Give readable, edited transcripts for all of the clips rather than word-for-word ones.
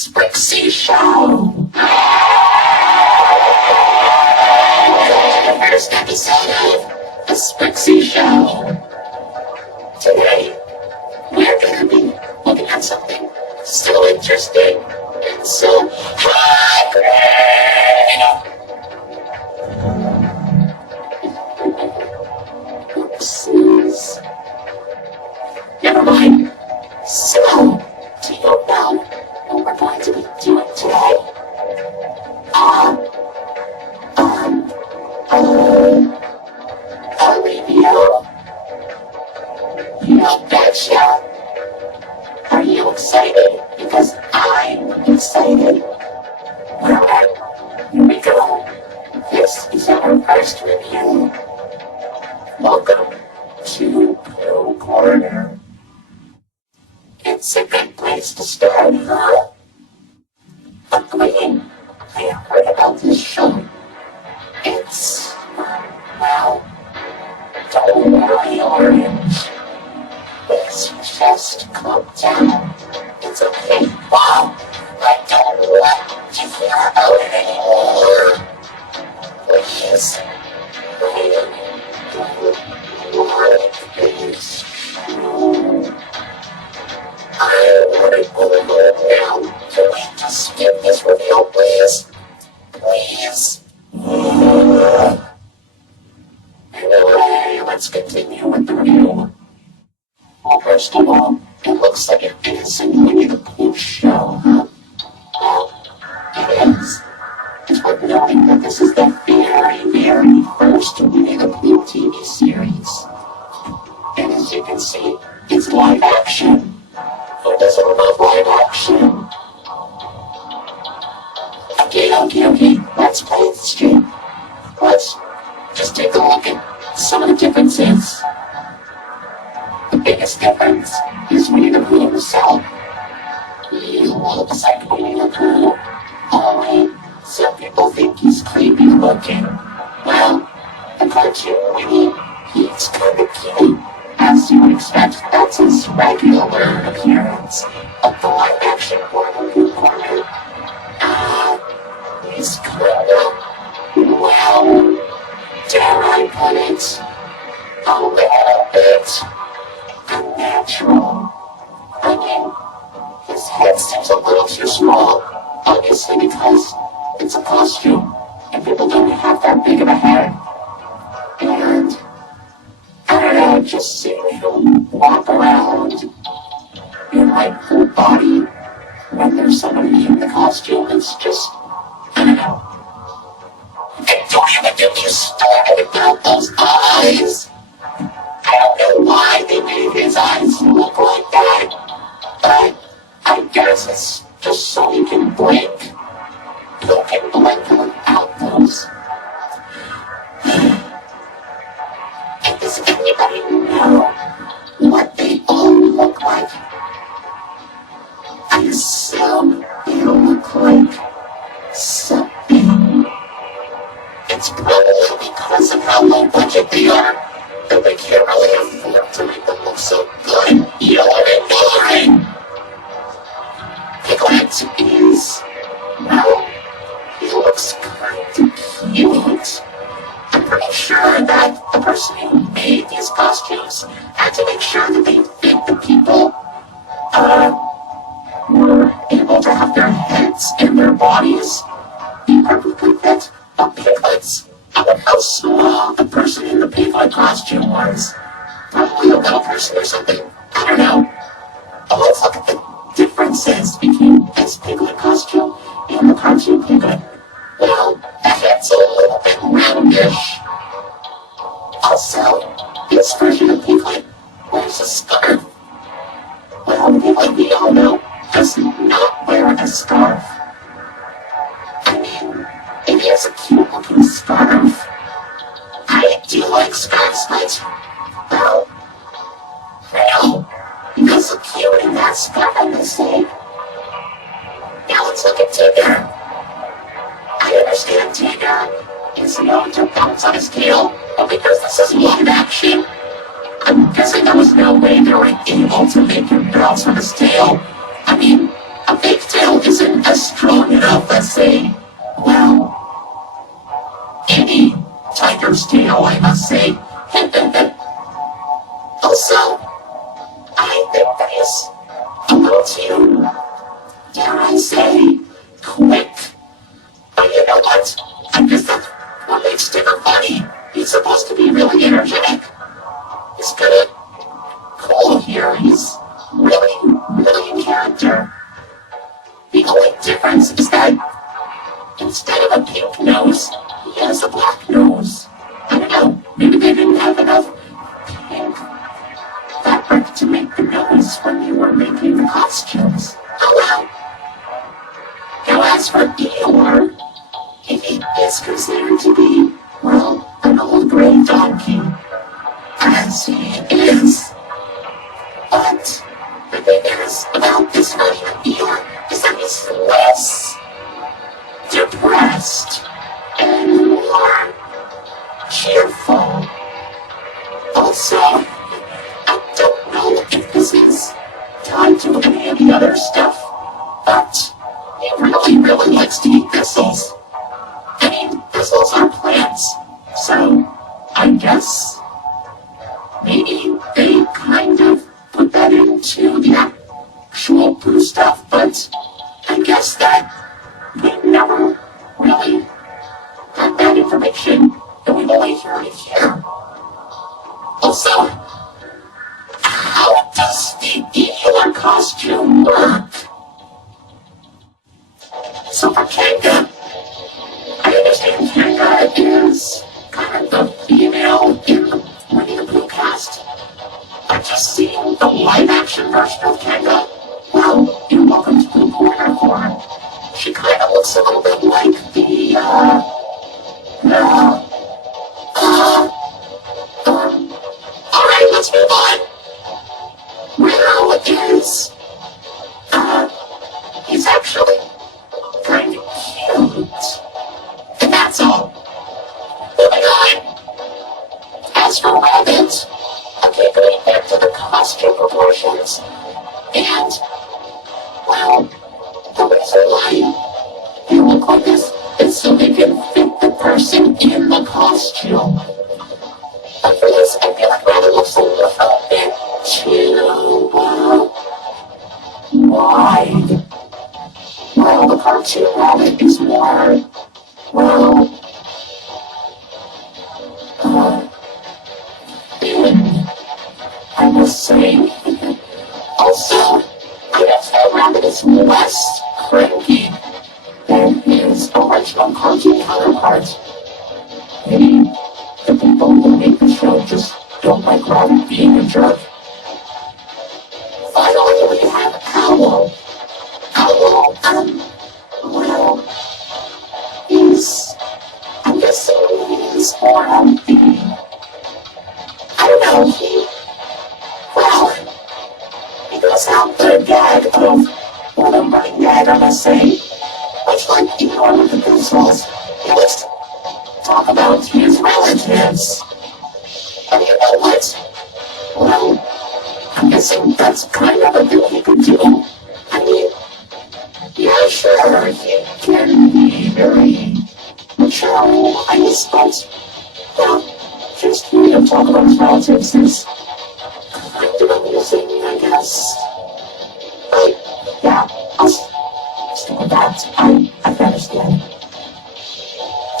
Sprixie Show! Welcome to the first episode of the Sprixie Show. Today, we're gonna be looking at something so interesting and so hybrid. Oopsies. Never mind. So, do you know what we're going to be doing today? A review? You betcha. Are you excited? Because I'm excited. Alright, here we go. This is our first review. Welcome to Pooh Corner. It's a good place to start, huh? But wait, I heard about this show. It's, well, don't worry, Orange. Please just calm down. It's okay. Wow, I don't want to hear about it anymore. Please, I don't like this show. I want to go home now. Can we just skip this review, please? Please. Anyway, let's continue with the review. Well, first of all, it looks like it is a Winnie the Pooh show, huh? Well, it is. It's worth noting that this is the very first Winnie the Pooh TV series. And as you can see, it's live action. Who doesn't love live action? Okay, let's play it straight. Let's just take a look at some of the differences. The biggest difference is Winnie the Pooh himself. He looks like Winnie the Pooh. Only some people think he's creepy looking. Well, the cartoon Winnie, he's kinda cute. As you would expect, that's his regular appearance of the live-action Pooh Corner. He's kinda, well, dare I put it, a little bit unnatural. I mean, his head seems a little too small, obviously because it's a costume, and people don't have that big of a head. And I don't know, just seeing him walk around in like full body when there's somebody in the costume, it's just, I don't know. And don't even get me started about those eyes. I don't know why they made his eyes look like that, but I guess it's just so he can blink. He can blink without those. Does anybody know what they all look like? I assume they look like something. It's probably because of how low budget they are that they can't really afford to make them look so good and yellow and boring. Piglet is, well, he looks kind of cute. I'm pretty sure that the person who made these costumes had to make sure that they fit the people, were able to have their heads and their bodies be perfectly fit. But piglets, I wonder how small the person in the piglet costume was. Probably a little person or something. I don't know. But let's look at the differences between this piglet costume and the cartoon piglet. Well, the head's a little bit roundish. Also, this version of Piglet wears a scarf. Well, Piglet, we all know, does not wear a scarf. I mean, it is a cute looking scarf. I do like scarves, but, well, no, he does look cute in that scarf, I must say. Now let's look at Tigger. I understand Tigger is known to bounce on his tail, but because this is live action, I'm guessing there was no way they were able to make him bounce on his tail. I mean, a fake tail isn't strong enough, let's say, well, any tiger's tail, I must say. Also, I think that is a little too, dare I say, quick. But you know what? I guess that's what makes Sticker funny. He's supposed to be really energetic. He's kinda cool here. He's really in character. The only difference is that instead of a pink nose, he has a black nose. I don't know, maybe they didn't have enough pink fabric to make the nose when you were making the costumes. Oh well. Now as for Eeyore, he is considered to be, well, an old gray donkey. As he is. But the thing is about this version of Eeyore is that he's less depressed and more cheerful. Also, I don't know if this is tied to any of the other stuff, but he really likes to eat thistles. I mean, thistles are plants, so I guess maybe they kind of put that into the actual Pooh stuff, but I guess that we never really got that information, and we've only heard it here. Also, how does the Eeyore costume work? So for Kanga, I understand Kanga is kind of the female in the Winnie the Pooh cast. I've just seen the live-action version of Kanga, well, in Welcome to Pooh Corner form. She kind of looks a little bit like the, alright, let's move on. Willow is, he's actually kind of cute. And that's all. Moving on. As for Rabbit, okay, going back to the costume proportions, and, well, the reason why they look like this is so they can fit the person in the costume. But for this, I feel like Rabbit looks a little bit too, wide. Well, the cartoon Rabbit is more, well, thin, I must say. Also, I guess that Rabbit is less cranky than his original cartoon counterpart. Maybe the people who make the show just don't like Rabbit being a jerk. Finally, we have Owl. Owl, well, I'm guessing he's more on the, I don't know, he goes out the gag of, well, the running gag, I must say, much like Eeyore with the pistols. He likes to talk about his relatives. And you know what? Well, I'm guessing that's kind of a thing he could do. I mean, yeah, sure, he can be very mature and nice, but, yeah, just hearing him talk about his relatives is kind of amusing, I guess. But, yeah, I'll stick with that. I understand.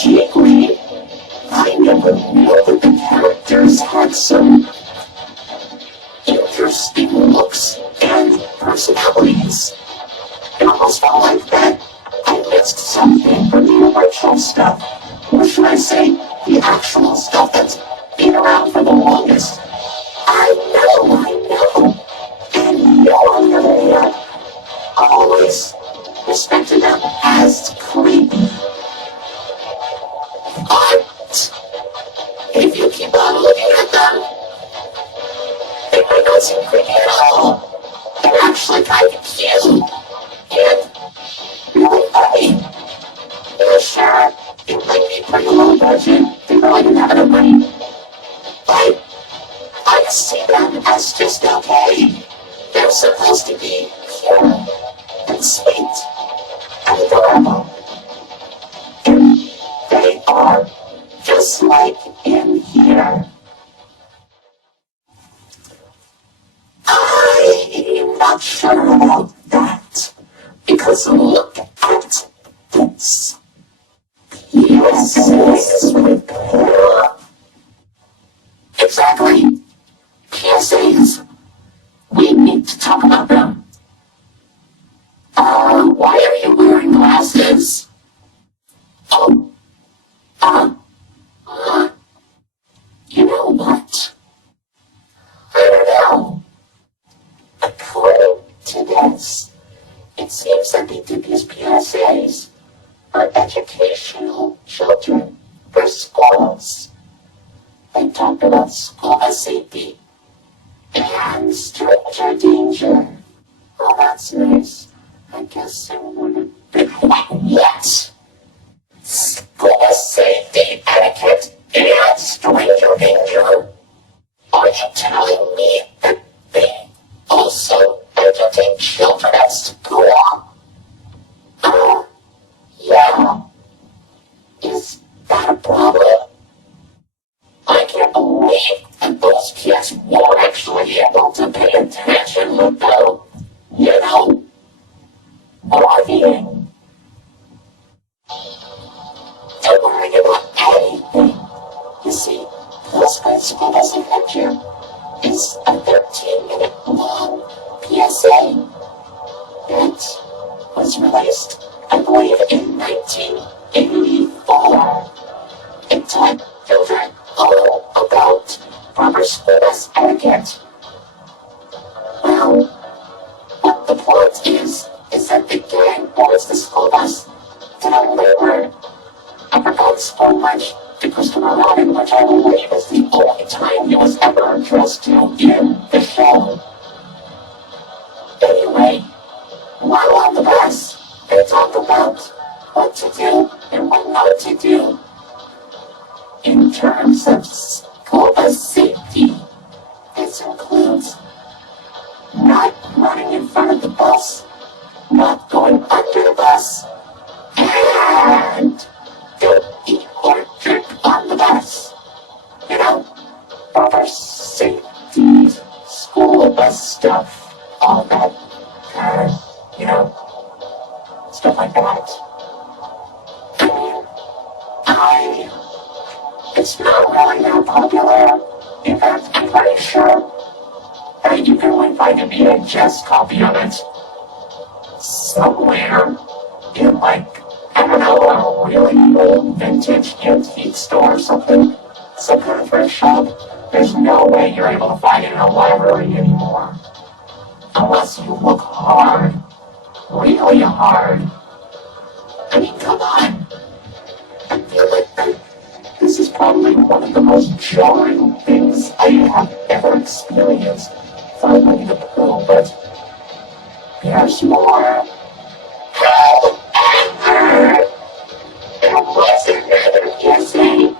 Jiggly, I never knew that the characters had some interesting looks and personalities. It almost felt like that I missed something from the original stuff. Or should I say, the actual stuff that's been around for the longest. I know. And you, on the other hand, always respected them as creepy. But if you keep on looking at them, they might not seem creepy at all. They're actually kind of cute. And really funny. Yeah, sure, it might be pretty low budget. They really didn't have enough money. But I see them as just okay. They're supposed to be pure and sweet. adorable. And they are just like in here. I'm not sure about that, because look at this. PSAs with Pooh. Exactly. PSAs. We need to talk about them. Why are you wearing glasses? Oh, you know what? I don't know. According to this, it seems that they did these PSAs for educational children, for schools. They talked about school bus safety and stranger danger. Oh, that's nice. I guess I wouldn't be what? School bus safety etiquette and stranger danger? Are you telling me that they also entertain children at school? Yeah. Is that a problem? I can't believe that those kids weren't actually able to pay attention without, worrying. Don't worry about anything. You see, this principle doesn't lecture is a 13-minute long PSA that was released, I believe, in 1984. It taught children all about proper school bus etiquette. Well, what the point is that the gang boards the school bus to the leeward. I forgot so much to Christopher Robin, which I believe is the only time he was ever addressed to in the show. Anyway, while on the bus, they talk about what to do and what not to do in terms of school bus safety. This includes not running in front of the bus, not going under the bus, and don't eat or drink on the bus. Proper safety, school bus stuff, all that kind of, stuff like that. It's not really that popular. In fact, I'm pretty sure that you can only find a VHS copy of it somewhere in, I don't know, a really old vintage antique store or something. Some kind of thrift shop. There's no way you're able to find it in a library anymore. Unless you look hard. Really hard. I mean, come on. I feel like this is probably one of the most jarring things I have ever experienced following the Pooh, but there's more. However, there was another PSA,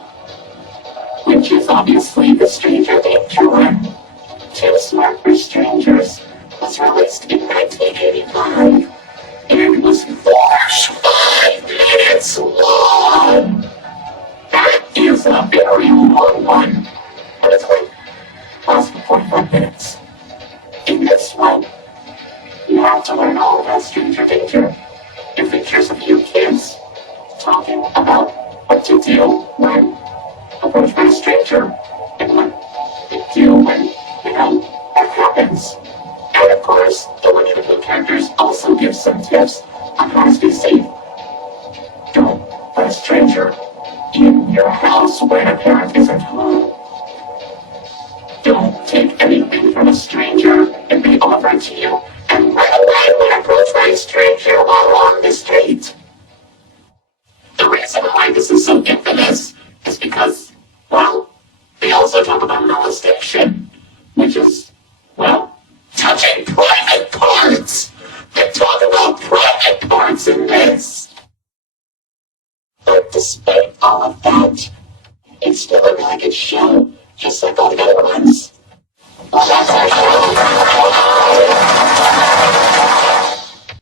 which is obviously the Stranger Danger one. Too Smart for Strangers was released in 1985, and it was 5 minutes long. That is a very long one, but it's lasted 45 minutes. In this one, you have to learn all about Stranger Danger. It features a few kids talking about what to do when approached by a stranger, and what to do when, that happens. And of course, the Winnie the Pooh characters also give some tips on how to stay safe. Don't let a stranger in your house when a parent isn't home. Don't take anything from a stranger and be offered to you and run away when approached by a stranger while on the street. The reason why this is so infamous is because, they also talk about molestation, which is, touching private parts. They talk about private parts in this. But despite all of that, it's still a really good show, just like all the other ones. Well, that's our show.